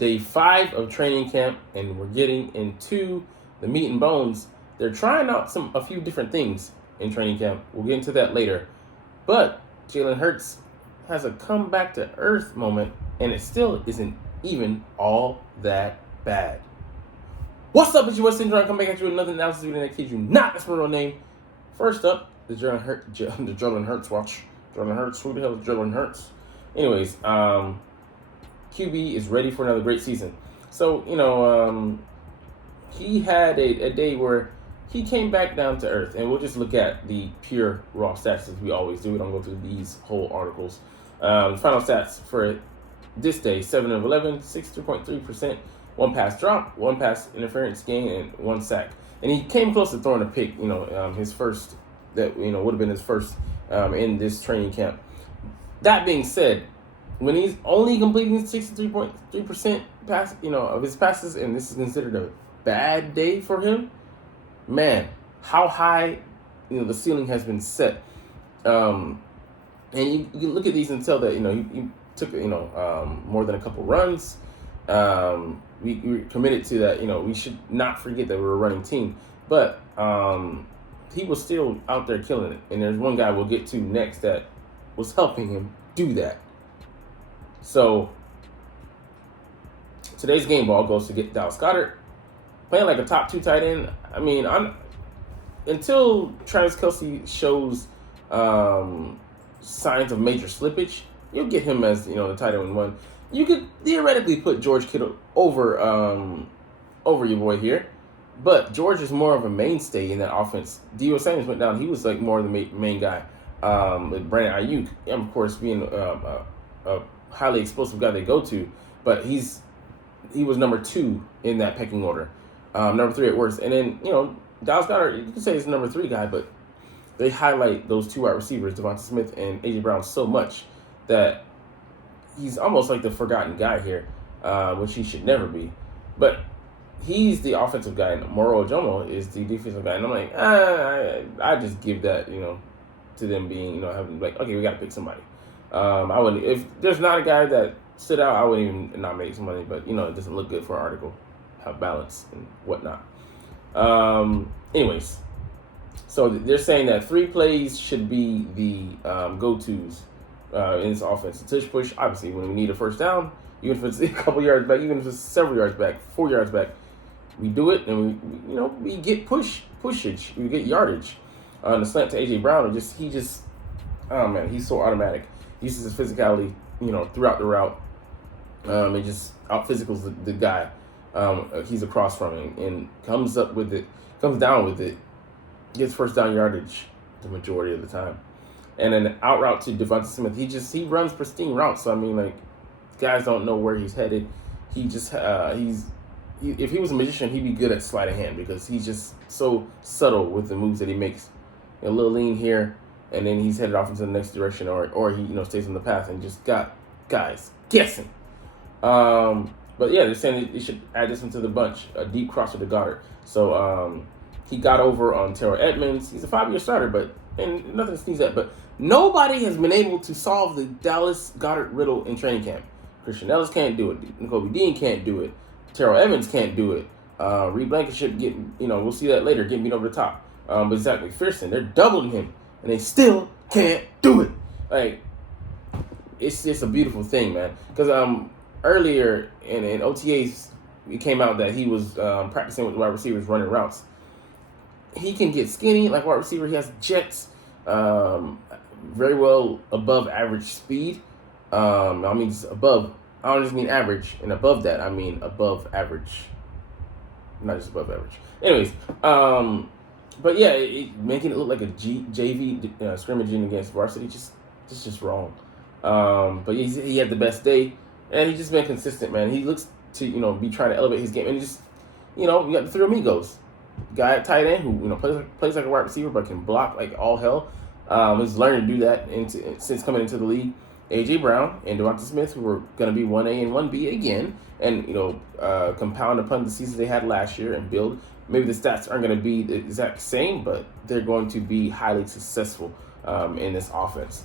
day 5 of training camp, and we're getting into the meat and bones. They're trying out a few different things in training camp. We'll get into that later. But Jalen Hurts has a come back to earth moment, and it still isn't even all that bad. What's up, it's your boy Syndrome. Come back at you with another analysis video that kid you not. That's my real name. First up, the Jalen Hurts watch. Jalen Hurts, who the hell is Jalen Hurts? Anyways, QB is ready for another great season. So, he had a day where he came back down to earth, and we'll just look at the pure raw stats as we always do. We don't go through these whole articles. Final stats for this day: 7 of 11, 62.3%, 1 pass drop, 1 pass interference gain, and 1 sack. And he came close to throwing a pick. His first that would have been his first in this training camp. That being said, when he's only completing 63.3% pass, of his passes, and this is considered a bad day for him, man, how high, the ceiling has been set. And you look at these and tell that, he took, more than a couple runs. We committed to that, we should not forget that we're a running team. But he was still out there killing it. And there's one guy we'll get to next that was helping him do that. So today's game ball goes to get Dallas Goedert playing like a top 2 tight end. I mean, until Travis Kelce shows signs of major slippage, you'll get him as the tight end 1. You could theoretically put George Kittle over your boy here, but George is more of a mainstay in that offense. Dio Sanders went down; he was like more of the main guy. With Brandon Ayuk, and of course being a highly explosive guy they go to, but he was number 2 in that pecking order, number 3 at worst. And then Dallas Goedert, you can say he's the number 3 guy, but they highlight those 2 wide receivers, Devonta Smith and AJ Brown, so much that he's almost like the forgotten guy here, which he should never be. But he's the offensive guy, and Moro Ojomo is the defensive guy. And I'm like, I just give that, to them being, having like, okay, we got to pick somebody. I wouldn't, if there's not a guy that stood out, I wouldn't even nominate somebody, but, it doesn't look good for an article, have balance and whatnot. Anyways, so they're saying that 3 plays should be the go-tos in this offense. The tush push, obviously, when we need a first down, even if it's a couple yards back, even if it's several yards back, 4 yards back, we do it, and we get pushage, we get yardage. The slant to AJ Brown, oh man, he's so automatic. He uses his physicality, throughout the route. And just out physicals the guy he's across from him, and comes down with it, gets first down yardage the majority of the time. And then out route to Devonta Smith, he runs pristine routes. So I mean, like, guys don't know where he's headed. He just if he was a magician, he'd be good at sleight of hand, because he's just so subtle with the moves that he makes. A little lean here, and then he's headed off into the next direction, or he stays on the path and just got guys guessing. But yeah, they're saying they should add this one to the bunch, a deep crosser to Goddard. So he got over on Terrell Edmonds. He's a 5-year starter, and nothing to sneeze at. But nobody has been able to solve the Dallas Goedert riddle in training camp. Christian Ellis can't do it. N'Kobe Dean can't do it. Terrell Edmonds can't do it. Reed Blankenship we'll see that later, getting beat over the top. But Zach McPherson, they're doubling him, and they still can't do it. Like, it's just a beautiful thing, man. Because earlier in OTAs, it came out that he was practicing with wide receivers running routes. He can get skinny like wide receiver. He has jets, very well above average speed. I mean, just above. I don't just mean average, and above that, I mean above average. Not just above average. Anyways, but yeah, making it look like a JV scrimmaging against varsity, just wrong. But he had the best day, and he's just been consistent, man. He looks to be trying to elevate his game, and just you got the 3 amigos, guy at tight end who plays like a wide receiver but can block like all hell. He's learning to do that since coming into the league. AJ Brown and Devonta Smith, who are going to be 1A and 1B again, and compound upon the season they had last year and build. Maybe the stats aren't going to be the exact same, but they're going to be highly successful in this offense.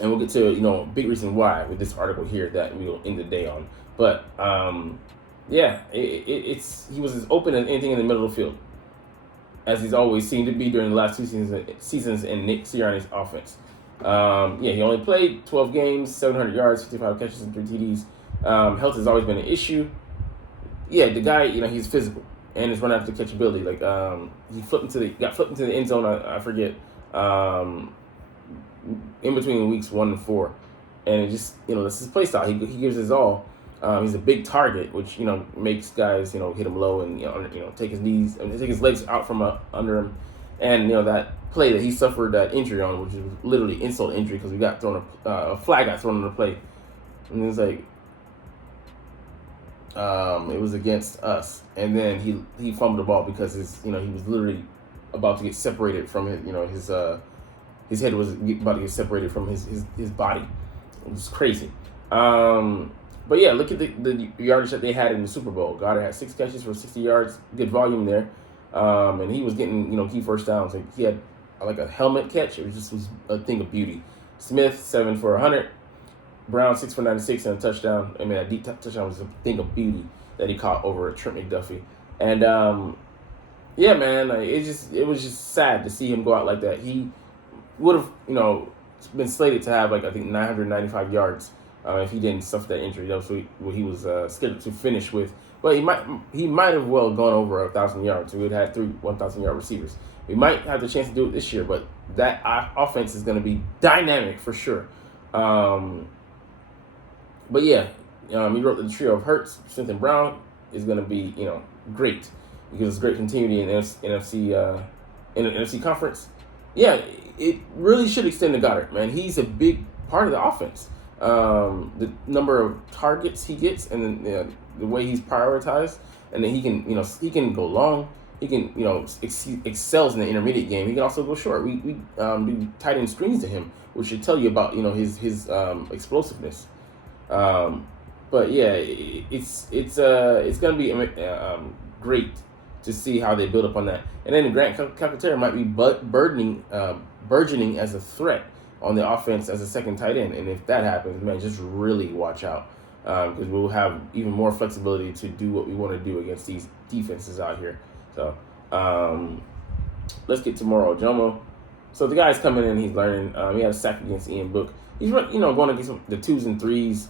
and we'll get to a big reason why with this article here that we'll end the day on. But yeah, it's he was as open as anything in the middle of the field, as he's always seemed to be during the last two seasons in Nick Sirianni's offense. Yeah, he only played 12 games, 700 yards, 55 catches, and 3 TDs. Health has always been an issue. Yeah, the guy, he's physical and his run after catchability. Like he got flipped into the end zone. I forget. In between weeks 1 and 4, and it just that's his play style. He gives his all. He's a big target, which makes guys hit him low and take his knees and take his legs out from under him. And that play that he suffered that injury on, which was literally insult injury because we got thrown a flag got thrown on the play, and it's like it was against us, and then he fumbled the ball because he was literally about to get separated from his head was about to get separated from his body. It was crazy. But yeah, look at the yardage that they had in the Super Bowl. Goddard had 6 catches for 60 yards, good volume there. And he was getting, key first downs. Like he had like a helmet catch. It was a thing of beauty. Smith, 7 for 100. Brown, 6 for 96 and a touchdown. I mean, a deep touchdown was a thing of beauty that he caught over Trent McDuffie. And yeah, man, it was just sad to see him go out like that. He would have, been slated to have 995 yards if he didn't suffer that injury. That was what he was scheduled to finish with. But he might have well gone over 1,000 yards. We would have had 3 1,000-yard receivers. We might have the chance to do it this year, but that offense is going to be dynamic for sure. But yeah, he wrote the trio of Hurts, Smith, and Brown is going to be great because it's great continuity in NFC in the NFC conference. Yeah, it really should extend to Goddard, man. He's a big part of the offense. The number of targets he gets and then the way he's prioritized, and then he can go long. He can excels in the intermediate game. He can also go short. We do tight end screens to him, which should tell you about his explosiveness. But yeah, it's gonna be great to see how they build up on that. And then Grant Calcaterra might be burgeoning as a threat on the offense as a second tight end. And if that happens, man, just really watch out because we'll have even more flexibility to do what we want to do against these defenses out here. So let's get to Moro Ojomo. So the guy's coming in, he's learning. He had a sack against Ian Book. He's going against the 2s and 3s,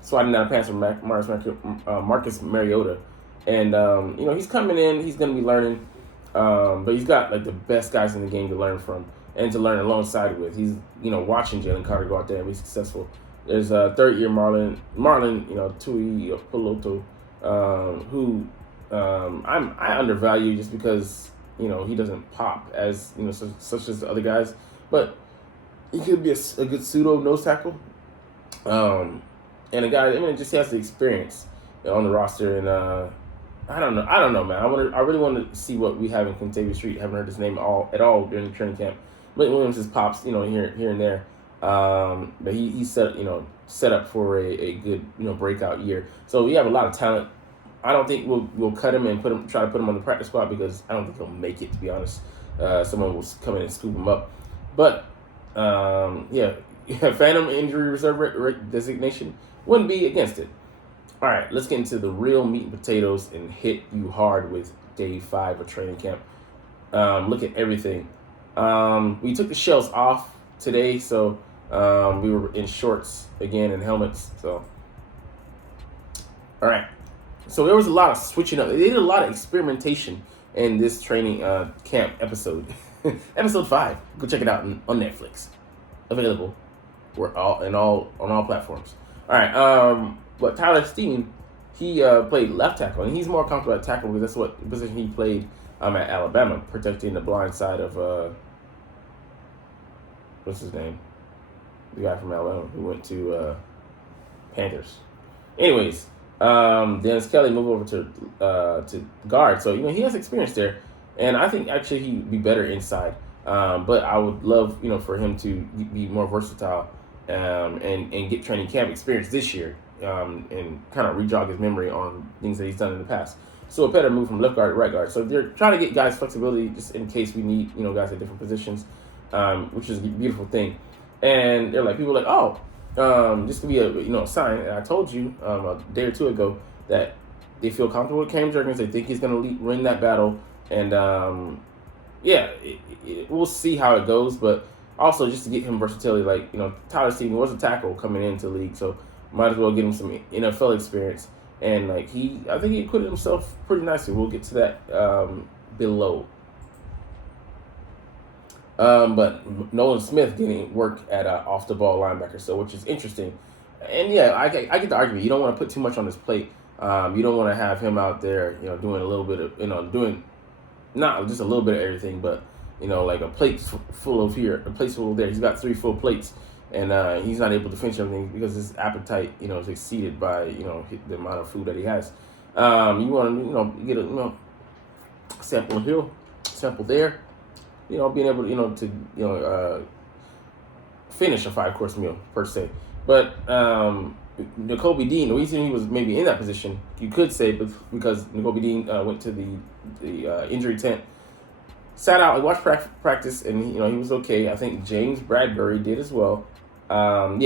swatting down a pass from Marcus Mariota. And, he's coming in. He's going to be learning. But he's got, the best guys in the game to learn from and to learn alongside with. He's, watching Jalen Carter go out there and be successful. There's a third-year Marlon, Tui Piloto, who I undervalue just because, he doesn't pop as, such as the other guys. But he could be a good pseudo nose tackle. And a guy, just has the experience on the roster. And I don't know, man. I really want to see what we have in Quintavious Street. Haven't heard his name at all during the training camp. But Williams just pops, here and there. But he's set up for a good, breakout year. So we have a lot of talent. I don't think we'll cut him and try to put him on the practice squad because I don't think he'll make it, to be honest. Someone will come in and scoop him up. But yeah, phantom injury reserve designation wouldn't be against it. All right, let's get into the real meat and potatoes and hit you hard with day 5 of training camp. Look at everything. We took the shells off today, so we were in shorts again and helmets. So, all right. So there was a lot of switching up. They did a lot of experimentation in this training camp episode. Episode 5. Go check it out on Netflix. Available on all platforms. All right. But Tyler Steen, he played left tackle, and he's more comfortable at tackle because that's what position he played at Alabama, protecting the blind side of what's his name? The guy from Alabama who went to Panthers. Anyways, Dennis Kelly moved over to guard, so he has experience there, and I think actually he'd be better inside. But I would love for him to be more versatile and get training camp experience this year. And kind of re-jog his memory on things that he's done in the past. So a better move from left guard to right guard. So they're trying to get guys flexibility just in case we need, guys at different positions, which is a beautiful thing. And they're like, people are like, oh, this could be a sign. And I told you a day or two ago that they feel comfortable with Cam Jurgens. They think he's going to win that battle. And we'll see how it goes. But also just to get him versatility, like, Tyler Steven was a tackle coming into the league, so might as well get him some NFL experience. And like I think he acquitted himself pretty nicely. We'll get to that below. But Nolan Smith getting work at off the ball linebacker, so which is interesting. And yeah, I get the argument. You don't want to put too much on his plate. You don't want to have him out there, doing a little bit of, doing not just a little bit of everything, but like a plate full of here, a plate full of there. He's got 3 full plates, and he's not able to finish everything because his appetite, is exceeded by the amount of food that he has. You want to get a sample here, sample there. Being able to finish a 5-course meal per se. But Nakobe Dean, the reason he was maybe in that position, you could say, because Nakobe Dean went to the injury tent, sat out, watched practice, and he was okay. I think James Bradbury did as well. And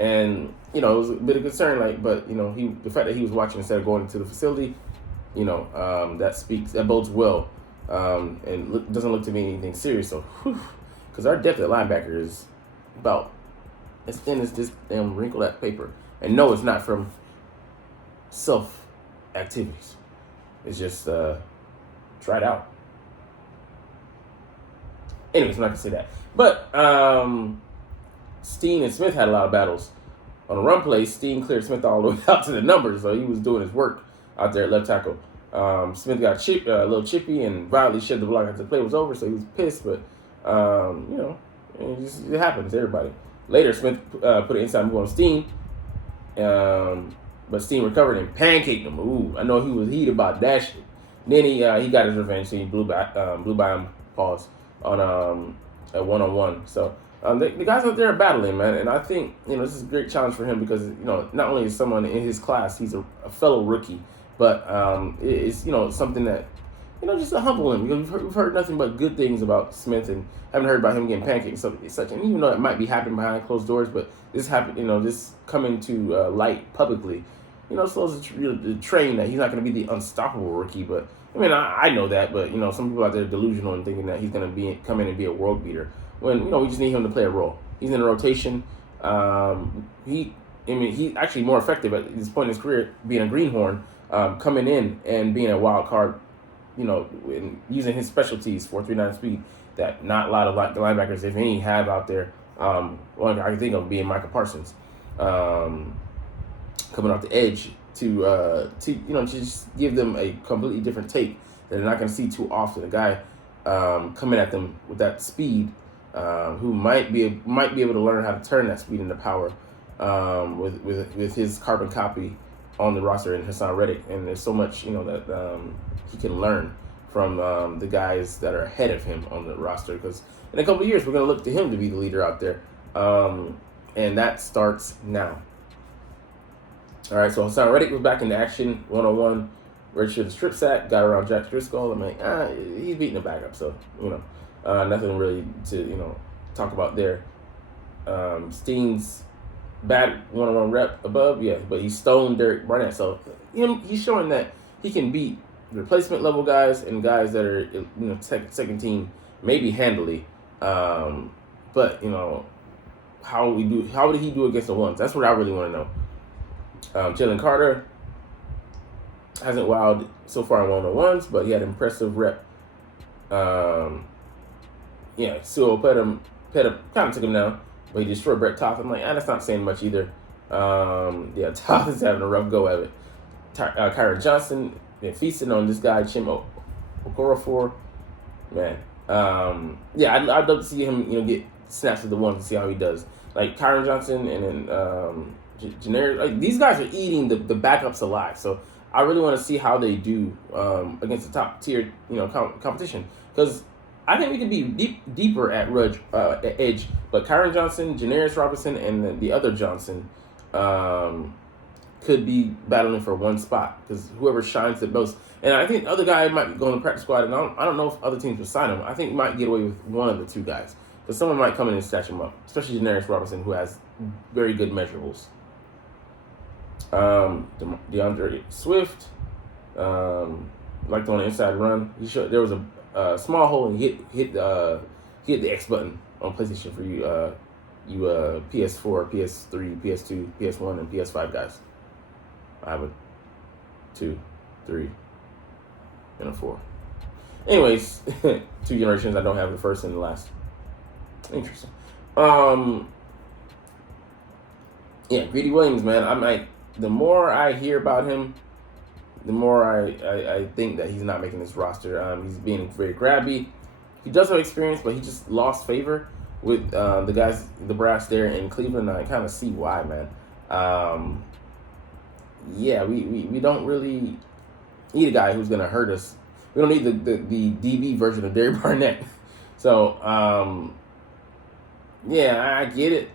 it was a bit of concern, but the fact that he was watching instead of going into the facility, that bodes well. And doesn't look to me anything serious. So, because our depth at linebacker is about as thin as this damn wrinkled at paper. And no, it's not from self activities. It's just tried out. Anyways, I'm not gonna say that. But Steen and Smith had a lot of battles on the run play. Steen cleared Smith all the way out to the numbers, so he was doing his work out there at left tackle. Smith got a little chippy and violently shed the block after the play was over, so he was pissed. But it happens to everybody. Later, Smith put an inside move on Steen, but Steen recovered and pancaked him. Ooh, I know he was heated about that shit. Then he got his revenge, so he blew by him, pause, on a 1-on-1. So the guys out there are battling, man, and I think this is a great challenge for him because not only is someone in his class, he's a fellow rookie. But it's something that just to humble him, because we've heard nothing but good things about Smith and haven't heard about him getting pancaked and such. And even though it might be happening behind closed doors, but this happened, this coming to light publicly, slows the train that he's not going to be the unstoppable rookie. But I mean, I know that, but some people out there are delusional and thinking that he's going to come in and be a world beater when we just need him to play a role. He's in a rotation. He's actually more effective at this point in his career being a greenhorn. Coming in and being a wild card, and using his specialties, 4.39 speed, that not a lot of the linebackers, if any, have out there. One I can think of being Micah Parsons, coming off the edge to just give them a completely different take that they're not going to see too often. A guy coming at them with that speed, who might be able to learn how to turn that speed into power, with his carbon copy on the roster in Hassan Reddick, and there's so much that he can learn from the guys that are ahead of him on the roster, because in a couple of years we're going to look to him to be the leader out there, and that starts now. All right, so Hassan Reddick was back into action, 1-on-1, registered the strip sack, got around Jack Driscoll. I'm like, he's beating the backup, so nothing really to talk about there. Steen's bad 1-on-1 rep above, yeah, but he stoned Derek Barnett. So he's showing that he can beat replacement level guys and guys that are second team maybe handily. But how did he do against the ones? That's what I really want to know. Jalen Carter hasn't wowed so far in 1-on-1s, but he had an impressive rep. Suo Pedum kind of took him down, but he destroyed Brett Toth. I'm like, that's not saying much either. Toth is having a rough go at it. Kyron Johnson feasting on this guy, Chim Okorafor. Man. I'd love to see him, get snaps of the ones and see how he does. Like Kyron Johnson and then Generic, like these guys are eating the backups alive. So I really want to see how they do against the top tier, competition, because I think we can be deeper at edge. But Kyron Johnson, Janarius Robinson, and the other Johnson could be battling for one spot, because whoever shines the most. And I think the other guy might be going to practice squad, and I don't know if other teams will sign him. I think he might get away with one of the two guys. Because someone might come in and snatch him up, especially Denarius Robinson, who has very good measurables. DeAndre Swift, liked on the inside run. There was a small hole, and he hit the X button on PlayStation for you PS4, PS3, PS2, PS1, and PS5 guys. I have a 2, 3, and a 4. Anyways, 2 generations. I don't have the first and the last. Interesting. Yeah, Greedy Williams, man. The more I hear about him, the more I think that he's not making this roster. He's being very grabby. He does have experience, but he just lost favor with the guys, the brass there in Cleveland. I kind of see why, man. Yeah, we don't really need a guy who's going to hurt us. We don't need the DB version of Derek Barnett. So, yeah, I get it.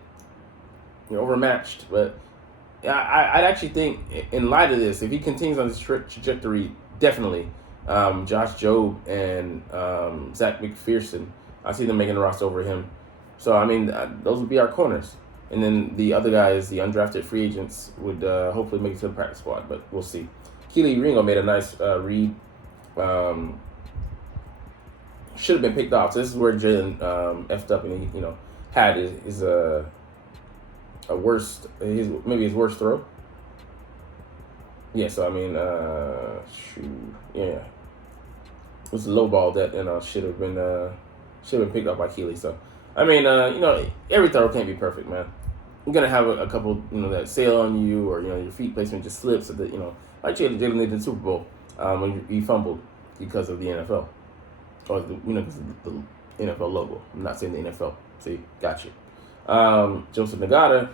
You're overmatched, but I'd actually think, in light of this, if he continues on this trajectory, definitely Josh Jobe and Zach McPherson, I see them making the roster over him. So, I mean, those would be our corners. And then the other guys, the undrafted free agents, would hopefully make it to the practice squad, but we'll see. Keely Ringo made a nice read. Should have been picked off. So this is where Jalen effed up, and he, had his worst, maybe his worst throw. Yeah, so I mean, yeah, it was a low ball that should have been picked up by Keely. So I mean, every throw can't be perfect, man. You're gonna have a couple, that sail on you, or your feet placement just slips, so that like Jalen did in the Super Bowl when he fumbled because of the NFL, or because of the NFL logo. I'm not saying the NFL. See, got you. Joseph Nagata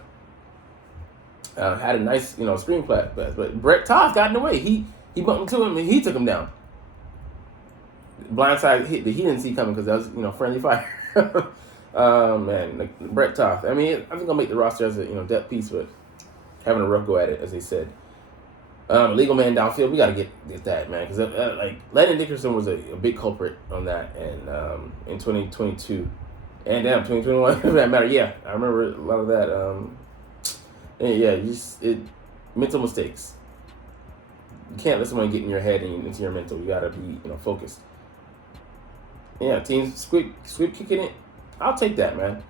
had a nice, screen pass, but Brett Toth got in the way. He bumped into him and he took him down. Blindside hit that he didn't see coming because that was, friendly fire. Man, like Brett Toth. I mean, I think I'll make the roster as a depth piece, but having a rough go at it, as they said. Legal man downfield, we got to get that, man, because like Landon Dickerson was a big culprit on that, and in 2022. And damn, 2021, for that matter. Yeah, I remember a lot of that. Mental mistakes. You can't let someone get in your head and into your mental. You gotta be, focused. Yeah, teams squib kicking it. I'll take that, man.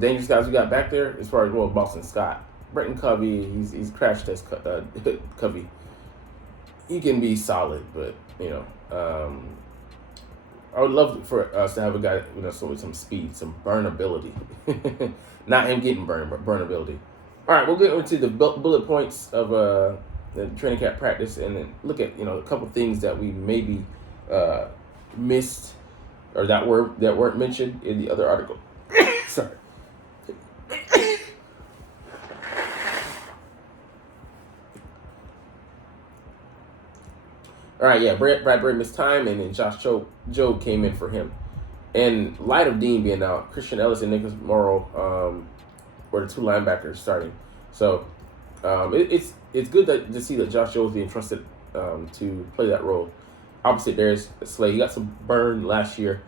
Dangerous guys we got back there as far as Boston Scott, Brenton Covey. He's crash test Covey. He can be solid, but I would love for us to have a guy, with some speed, some burnability. Not him getting burned, but burnability. All right, we'll get into the bullet points of the training camp practice, and then look at a couple things that we maybe missed or that weren't mentioned in the other article. Sorry. All right, yeah, Bradbury missed time, and then Josh Jobe came in for him. In light of Dean being out, Christian Ellis and Nicholas Morrow were the 2 linebackers starting. So it's good to see that Josh Jobe is being trusted to play that role. Opposite, there's Slay. He got some burn last year,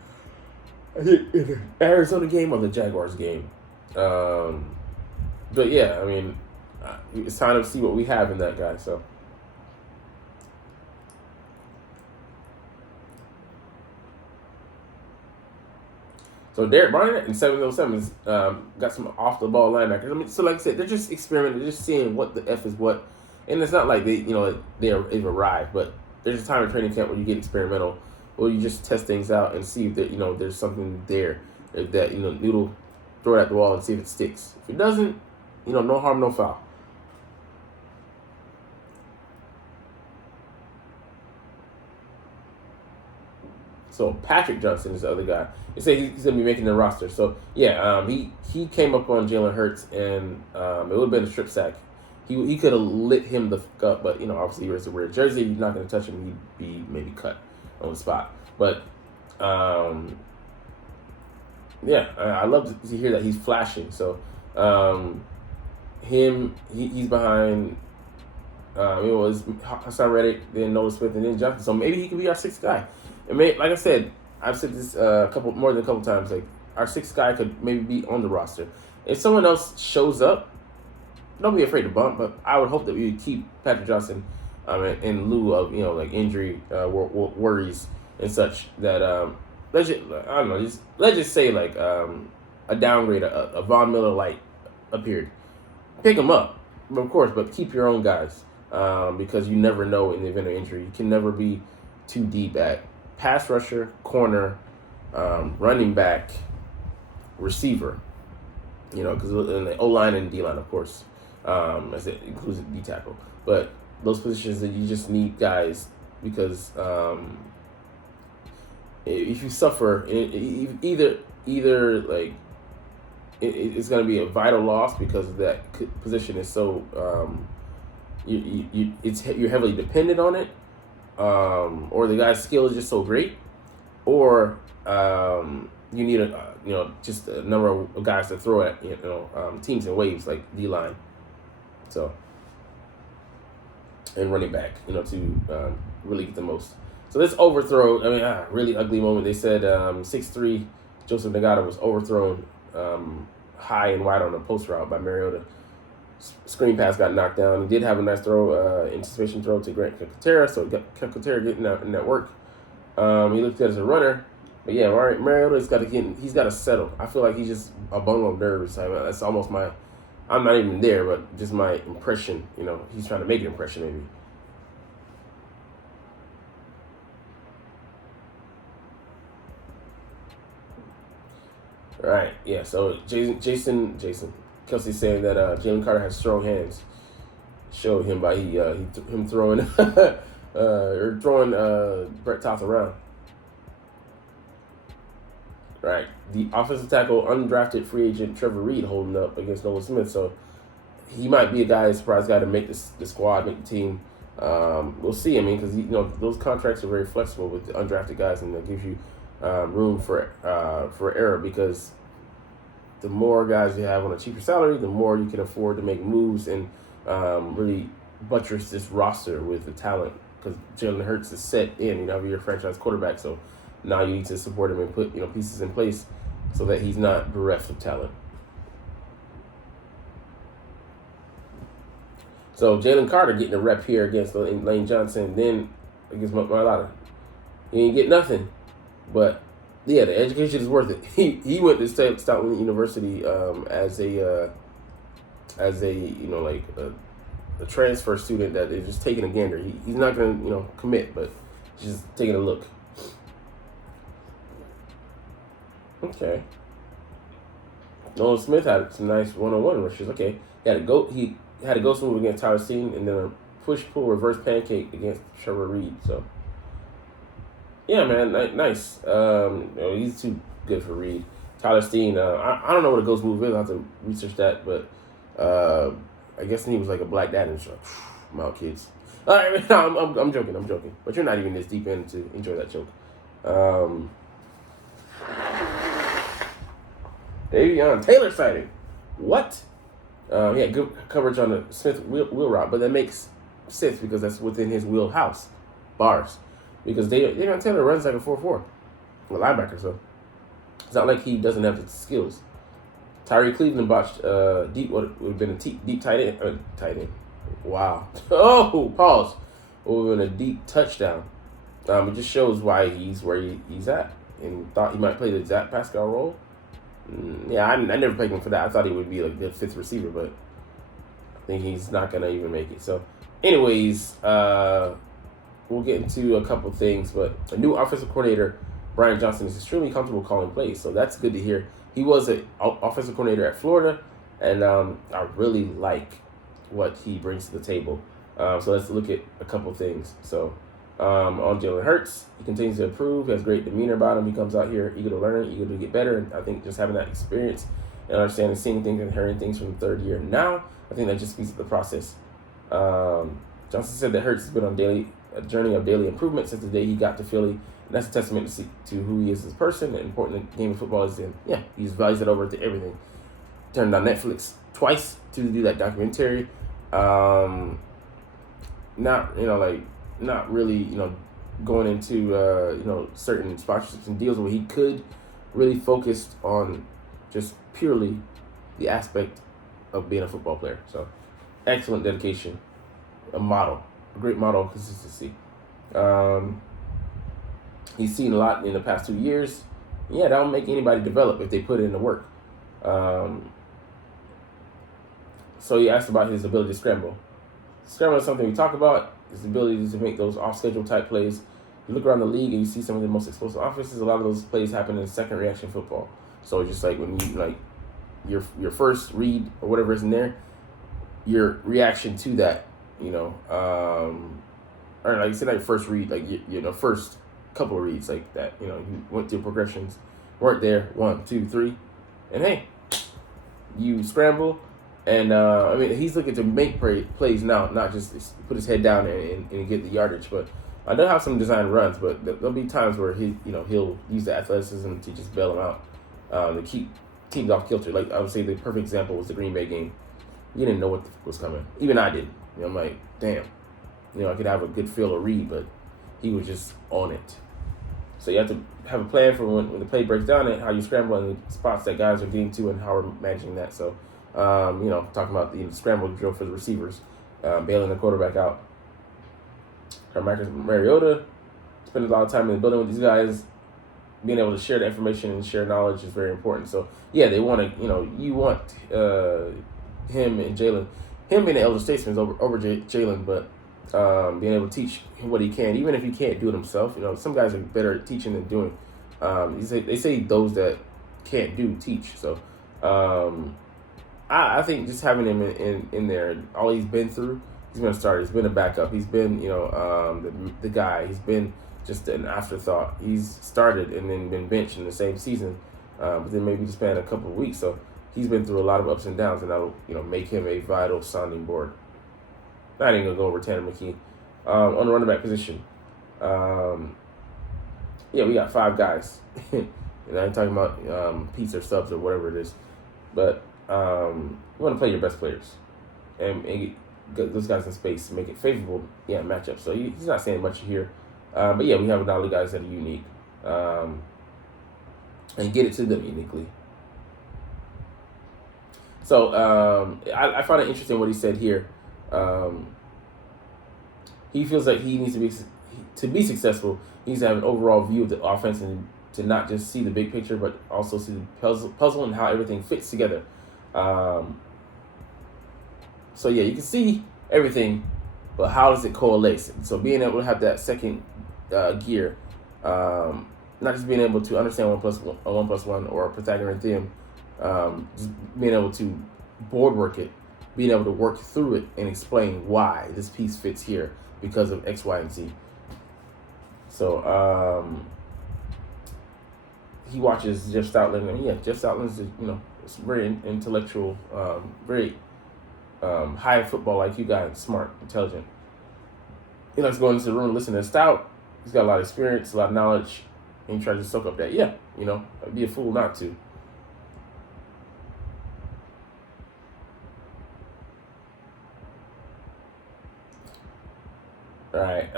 I think, in the Arizona game or the Jaguars game. But yeah, I mean, it's time to see what we have in that guy. So Derek Barnett in 707 got some off the ball linebackers. I mean, so like I said, they're just experimenting, they're just seeing what the F is what, and it's not like they've arrived, but there's a time in training camp where you get experimental, or you just test things out and see if there's something there that Noodle throw it at the wall and see if it sticks. If it doesn't, no harm, no foul. So Patrick Johnson is the other guy. They say he's going to be making the roster. So yeah, he came up on Jalen Hurts, and it would have been a strip sack. He could have lit him the fuck up, but obviously he wears a weird jersey. You're not going to touch him. He'd be maybe cut on the spot. But yeah, I love to hear that he's flashing. So he's behind. It was Hassan Reddick, then Noah Smith, and then Johnson. So maybe he could be our 6th guy. And like I said, I've said this more than a couple times. Like, our sixth guy could maybe be on the roster. If someone else shows up, don't be afraid to bump. But I would hope that we would keep Patrick Johnson, in lieu of like injury worries and such. That let's just, I don't know. Let's just say like a downgrade, a Von Miller light appeared. Pick him up, of course, but keep your own guys because you never know in the event of injury. You can never be too deep at pass rusher, corner, running back, receiver. Because in the O-line and D-line, of course, as it includes D tackle. But those positions that you just need guys because if you suffer, either like it's going to be a vital loss because that position is so you're heavily dependent on it, or the guy's skill is just so great, or you need just a number of guys to throw at teams in waves like D-line, so and running back to really get the most. So this overthrow, really ugly moment. They said 6'3" Joseph Nagata was overthrown high and wide on a post route by Mariota. Screen pass got knocked down. He did have a nice throw, anticipation throw to Grant Calcaterra, so Calcaterra getting in that work. He looked good as a runner, but yeah, Mariota's he's got to settle. I feel like he's just a bundle of nerves. That's almost I'm not even there, but just my impression. He's trying to make an impression maybe. Right, yeah. So Jason Kelsey saying that Jalen Carter has strong hands. Showed him by him throwing or throwing Brett Toth around. Right, the offensive tackle, undrafted free agent Trevor Reed holding up against Nolan Smith. So he might be a surprise guy to make the squad, make the team. We'll see. Because those contracts are very flexible with the undrafted guys, and that gives you room for error because the more guys you have on a cheaper salary, the more you can afford to make moves and really buttress this roster with the talent. Because Jalen Hurts is set in, you're a franchise quarterback, so now you need to support him and put pieces in place so that he's not bereft of talent. So Jalen Carter getting a rep here against Lane Johnson, then against Mailata. He didn't get nothing. But yeah, the education is worth it. He went to Stoutland University as a a transfer student that is just taking a gander. He's not gonna commit, but just taking a look. Okay. Nolan Smith had some nice one-on-one rushes. Okay, he had a ghost move against Tyler Steen and then a push-pull reverse pancake against Trevor Reed. So. Yeah, man, nice. He's too good for Reed. Tyler Steen, I don't know what a ghost move is. I'll have to research that, but I guess he was like a black dad and stuff. My kids. All right, I'm joking. But you're not even this deep in to enjoy that joke. Davion Taylor sighting. What? Yeah, good coverage on the Smith wheel route, but that makes sense because that's within his wheelhouse. Bars. Because Davion Taylor runs like a 4.4, a linebacker, so it's not like he doesn't have the skills. Tyree Cleveland botched deep what would have been a deep tight end. Wow. Oh, pause. What would have been a deep touchdown. It just shows why he's where he's at, and thought he might play the Zach Pascal role. Yeah, I never picked him for that. I thought he would be like the fifth receiver, but I think he's not gonna even make it. So, anyways, we'll get into a couple things, but a new offensive coordinator, Brian Johnson, is extremely comfortable calling plays, so that's good to hear. He was an offensive coordinator at Florida, and I really like what he brings to the table. So let's look at a couple things. So on Jalen Hurts, he continues to improve. He has great demeanor about him. He comes out here eager to learn, eager to get better, and I think just having that experience and understanding, seeing things and hearing things from the third year now, I think that just speaks to the process. Johnson said that Hurts has been on a journey of daily improvement since the day he got to Philly. And that's a testament to who he is as a person. And important game of football is he's values it over to everything. Turned on Netflix twice to do that documentary. Not really, going into certain sponsorships and deals where he could really focused on just purely the aspect of being a football player. So excellent dedication, a great model of consistency. He's seen a lot in the past 2 years. Yeah, that'll make anybody develop if they put in the work. So he asked about his ability to scramble. Scramble is something we talk about. His ability to make those off-schedule type plays. You look around the league and you see some of the most explosive offenses. A lot of those plays happen in second reaction football. So just like when you like your first read or whatever is in there, your reaction to that, or like you said, like first read, like first couple of reads like that, you went through progressions, weren't there, 1, 2, 3, and hey, you scramble, and he's looking to make plays now, not just put his head down and get the yardage. But they'll have some design runs, but there'll be times where he'll use the athleticism to just bail them out, to keep teams off kilter. Like I would say, the perfect example was the Green Bay game. You didn't know what was coming. Even I didn't. I'm like, damn. I could have a good feel or read, but he was just on it. So you have to have a plan for when the play breaks down and how you scramble and the spots that guys are getting to and how we're managing that. So, talking about the scramble drill for the receivers, bailing the quarterback out. Marcus Mariota spending a lot of time in the building with these guys. Being able to share the information and share knowledge is very important. So, yeah, they want to, you want him and Jalen, him being the elder statesman over Jalen, but being able to teach him what he can, even if he can't do it himself. Some guys are better at teaching than doing. They say those that can't do teach. So I think just having him in there, all he's been through, he's been a starter, he's been a backup, he's been the guy, he's been just an afterthought. He's started and then been benched in the same season, but then maybe just spent a couple of weeks. So he's been through a lot of ups and downs, and that'll make him a vital sounding board. Not even gonna go over Tanner McKee. On the running back position, we got 5 guys. And I'm talking about pizza or subs or whatever it is, but you want to play your best players and get those guys in space to make it favorable. Matchup. So he's not saying much here, but we have not only guys that are unique, and get it to them uniquely. So I find it interesting what he said here. He feels like he needs to be successful. He needs to have an overall view of the offense and to not just see the big picture, but also see the puzzle and how everything fits together. You can see everything, but how does it coalesce? So being able to have that second gear, not just being able to understand 1 + 1 or Pythagorean theorem, just being able to board work it, being able to work through it and explain why this piece fits here because of X, Y, and Z. So he watches Jeff Stoutland, and Jeff Stoutland's it's very intellectual, very high football IQ guy, smart, intelligent. He likes going into the room and listening to Stout. He's got a lot of experience, a lot of knowledge, and he tries to soak up that. I'd be a fool not to. All right.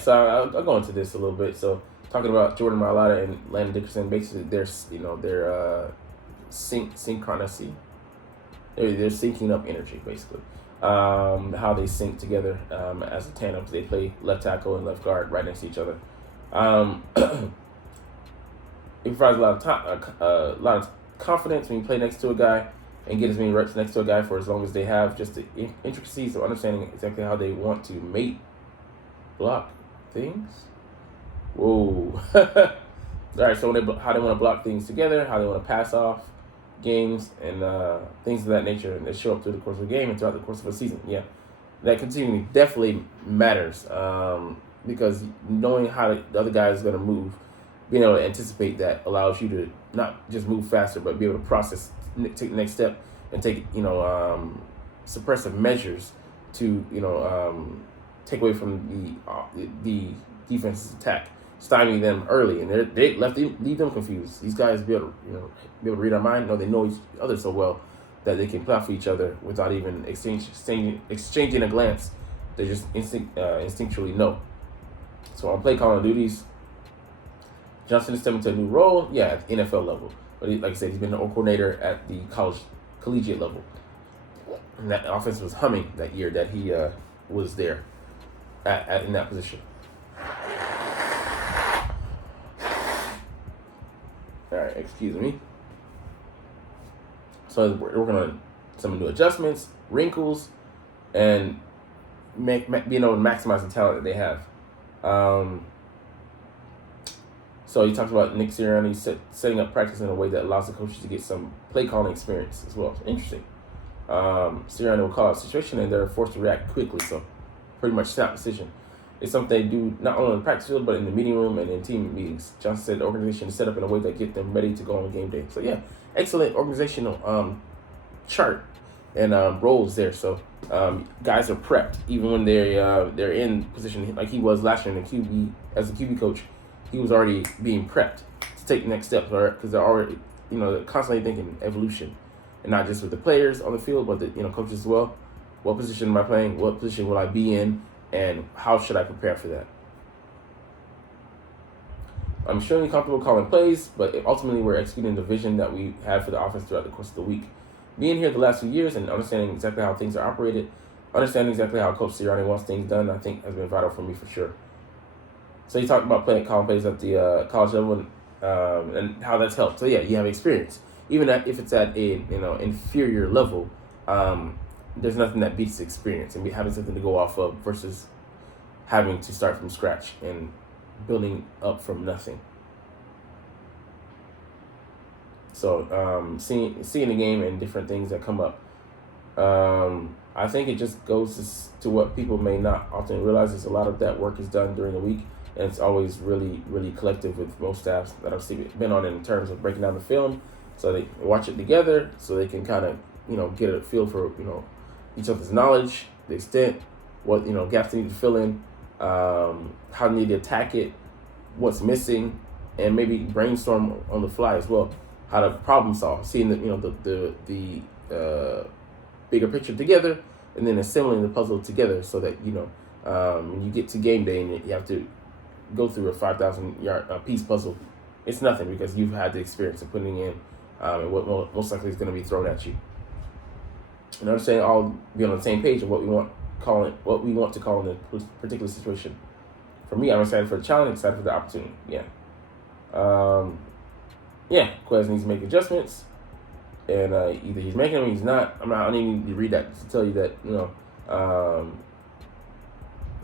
So I'll go into this a little bit. So talking about Jordan Mailata and Landon Dickerson, basically their synchronicity. They're syncing up energy, basically. How they sync together as a tandem. They play left tackle and left guard right next to each other. It provides a lot of confidence when you play next to a guy and get as many reps next to a guy for as long as they have. Just the intricacies of understanding exactly how they want to mate, block things. Whoa. All right, so how they want to block things together, how they want to pass off games, and things of that nature, and they show up through the course of a game and throughout the course of a season. That continually definitely matters, because knowing how the other guy is going to move, being able to anticipate that allows you to not just move faster, but be able to process, take the next step, and take suppressive measures to take away from the defense's attack, stymie them early, and they leave them confused. These guys be able to read our mind. They know each other so well that they can play for each other without even exchanging a glance. They just instinctually know. So on play calling duties, Johnson is stepping into a new role, yeah, at the NFL level. But like I said, he's been an coordinator at the collegiate level. And that offense was humming that year that he was there in that position. All right, excuse me. So we're working on some new adjustments, wrinkles, and being able to maximize the talent that they have. So he talks about Nick Sirianni setting up practice in a way that allows the coaches to get some play calling experience as well. Interesting. Sirianni will call out a situation and they're forced to react quickly. So pretty much snap decision. It's something they do not only in the practice field, but in the meeting room and in team meetings. Johnson said the organization is set up in a way that get them ready to go on game day. So yeah, excellent organizational chart and roles there. So guys are prepped even when they're in position like he was last year in the QB as a QB coach. He was already being prepped to take the next steps, right? Because they're already they're constantly thinking evolution, and not just with the players on the field, but the coaches as well. What position am I playing? What position will I be in? And how should I prepare for that? I'm extremely comfortable calling plays, but ultimately we're executing the vision that we have for the offense throughout the course of the week. Being here the last few years and understanding exactly how things are operated, understanding exactly how Coach Sirianni wants things done, I think has been vital for me for sure. So you talked about calling plays at the college level and how that's helped. So yeah, you have experience. Even if it's at a inferior level, there's nothing that beats experience and having something to go off of versus having to start from scratch and building up from nothing. So seeing the game and different things that come up, I think it just goes to what people may not often realize is a lot of that work is done during the week, and it's always really, really collective with most staffs that I've been on in terms of breaking down the film, so they watch it together, so they can kind of get a feel for each other's knowledge, the extent, what gaps they need to fill in, how they need to attack it, what's missing, and maybe brainstorm on the fly as well, how to problem solve, seeing the bigger picture together, and then assembling the puzzle together so that when you get to game day and you have to go through a 5,000 yard piece puzzle, it's nothing because you've had the experience of putting in and what most likely is going to be thrown at you. And understanding all be on the same page of what we want to call in a particular situation. For me, I'm excited for the challenge, excited for the opportunity. Quez needs to make adjustments, and either he's making them or he's not. I don't even need to read that to tell you that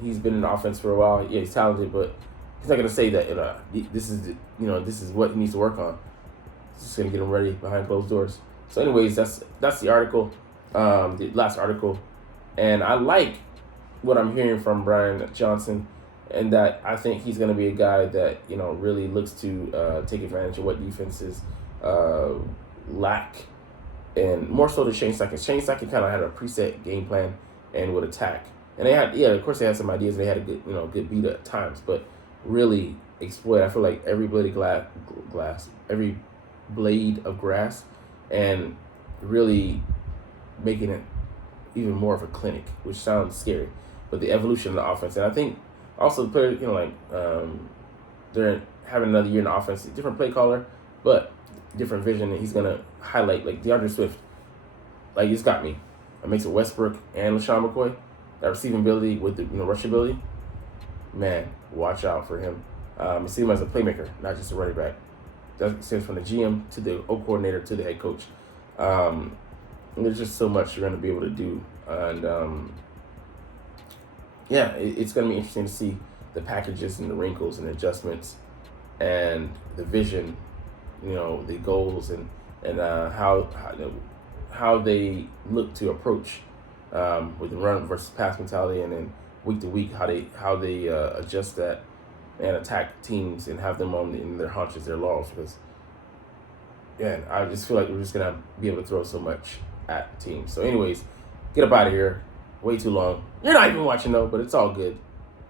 he's been in the offense for a while. Yeah, he's talented, but he's not gonna say that this is what he needs to work on. It's just gonna get him ready behind closed doors. So, anyways, that's the article, the last article, and I like what I'm hearing from Brian Johnson, and that I think he's gonna be a guy that really looks to take advantage of what defenses lack, and more so to Shane Steichen. Shane Steichen kind of had a preset game plan and would attack. And they had, of course, they had some ideas. They had a good beat at times, but really exploit. I feel like every blade of grass, and really making it even more of a clinic, which sounds scary. But the evolution of the offense, and I think also the players, they're having another year in the offense, different play caller, but different vision. And he's gonna highlight like DeAndre Swift, like it's got me. It makes it Westbrook and LaShawn McCoy. That receiving ability with the rush ability, man, watch out for him. You see him as a playmaker, not just a running back. That extends from the GM to the O coordinator to the head coach. And there's just so much you're going to be able to do. And it's going to be interesting to see the packages and the wrinkles and adjustments and the vision, the goals and how they look to approach with the run versus pass mentality, and then week to week how they adjust that and attack teams and have them in their haunches, their laurels. Because I just feel like we're just gonna be able to throw so much at teams. So, anyways, get up out of here. Way too long. You're not even watching though, but it's all good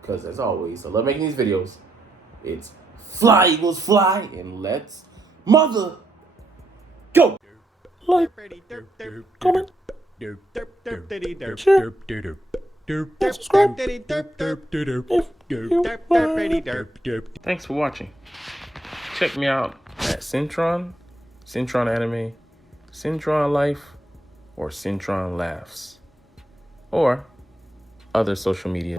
because as always, I love making these videos. It's fly Eagles fly, and let's mother go. Like, comment, share. Thanks for watching. Check me out at Centron Anime, Centron Life, or Centron Laughs, or other social media.